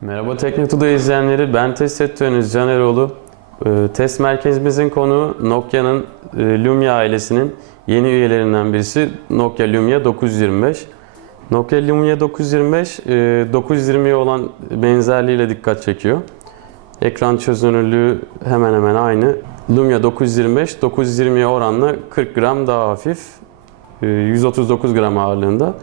Merhaba Teknotu'da izleyenleri, ben test sektörünüz Can Eroğlu. Ee, test merkezimizin konuğu Nokia'nın e, Lumia ailesinin yeni üyelerinden birisi Nokia Lumia 925. Nokia Lumia 925, e, 920'ye olan benzerliğiyle dikkat çekiyor. Ekran çözünürlüğü hemen hemen aynı. Lumia 925, 920'ye oranla 40 gram daha hafif, e, 139 gram ağırlığında.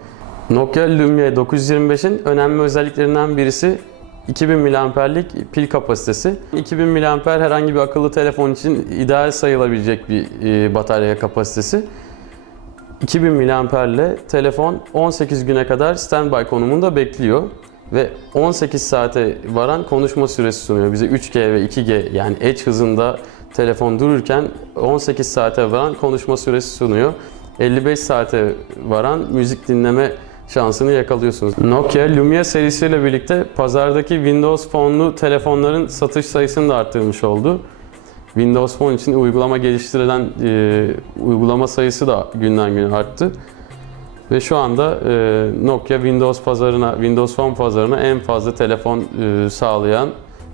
Nokia Lumia 925'in önemli özelliklerinden birisi 2000 mAh'lik pil kapasitesi. 2000 mAh herhangi bir akıllı telefon için ideal sayılabilecek bir e, batarya kapasitesi. 2000 mAh ile telefon 18 güne kadar standby konumunda bekliyor ve 18 saate varan konuşma süresi sunuyor. Bize 3G ve 2G yani edge hızında telefon dururken 18 saate varan konuşma süresi sunuyor. 55 saate varan müzik dinleme şansını yakalıyorsunuz. Nokia Lumia serisiyle birlikte pazardaki Windows Phone'lu telefonların satış sayısını da arttırmış oldu. Windows Phone için uygulama geliştirilen e, uygulama sayısı da günden güne arttı. Ve şu anda e, Nokia Windows pazarına, Windows Phone pazarına en fazla telefon e, sağlayan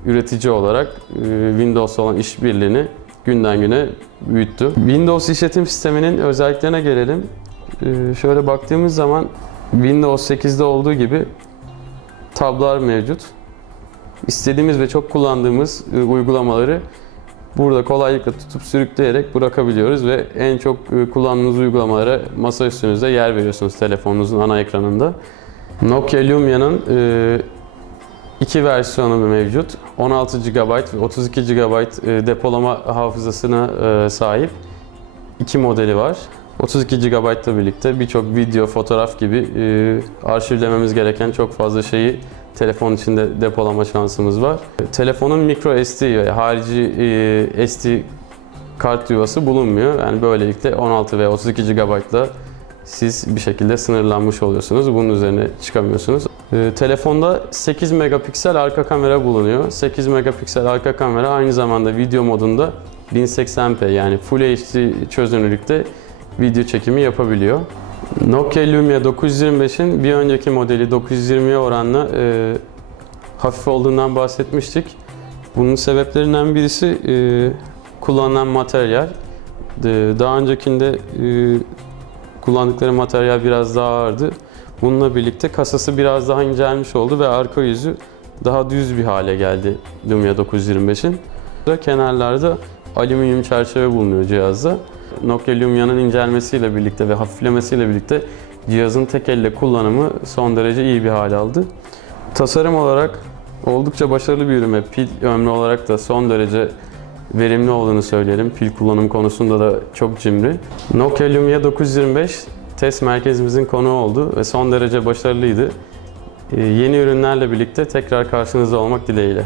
üretici olarak e, Windows olan işbirliğini günden güne büyüttü. Windows işletim sisteminin özelliklerine gelelim. E, şöyle baktığımız zaman Windows 8'de olduğu gibi tablar mevcut. İstediğimiz ve çok kullandığımız e, uygulamaları burada kolaylıkla tutup sürükleyerek bırakabiliyoruz ve en çok e, kullandığınız uygulamalara masa üstünüzde yer veriyorsunuz telefonunuzun ana ekranında. Nokia Lumia'nın e, iki versiyonu mevcut. 16 GB ve 32 GB depolama hafızasına sahip iki modeli var. 32 GB ile birlikte birçok video, fotoğraf gibi e, arşivlememiz gereken çok fazla şeyi telefon içinde depolama şansımız var. Telefonun micro SD ve harici e, SD kart yuvası bulunmuyor. Yani böylelikle 16 ve 32 GB ile siz bir şekilde sınırlanmış oluyorsunuz. Bunun üzerine çıkamıyorsunuz. E, telefonda 8 megapiksel arka kamera bulunuyor. 8 megapiksel arka kamera aynı zamanda video modunda 1080p yani Full HD çözünürlükte video çekimi yapabiliyor. Nokia Lumia 925'in bir önceki modeli 920'ye oranla e, hafif olduğundan bahsetmiştik. Bunun sebeplerinden birisi e, kullanılan materyal. De, daha öncekinde e, kullandıkları materyal biraz daha ağırdı. Bununla birlikte kasası biraz daha incelmiş oldu ve arka yüzü daha düz bir hale geldi Lumia 925'in. Kenarlarda alüminyum çerçeve bulunuyor cihazda. Nokia Lumia'nın incelmesiyle birlikte ve hafiflemesiyle birlikte cihazın tek elle kullanımı son derece iyi bir hale aldı. Tasarım olarak oldukça başarılı bir ürün ve pil ömrü olarak da son derece verimli olduğunu söyleyelim. Pil kullanım konusunda da çok cimri. Nokia Lumia 925 test merkezimizin konuğu oldu ve son derece başarılıydı. Ee, Yeni ürünlerle birlikte tekrar karşınızda olmak dileğiyle.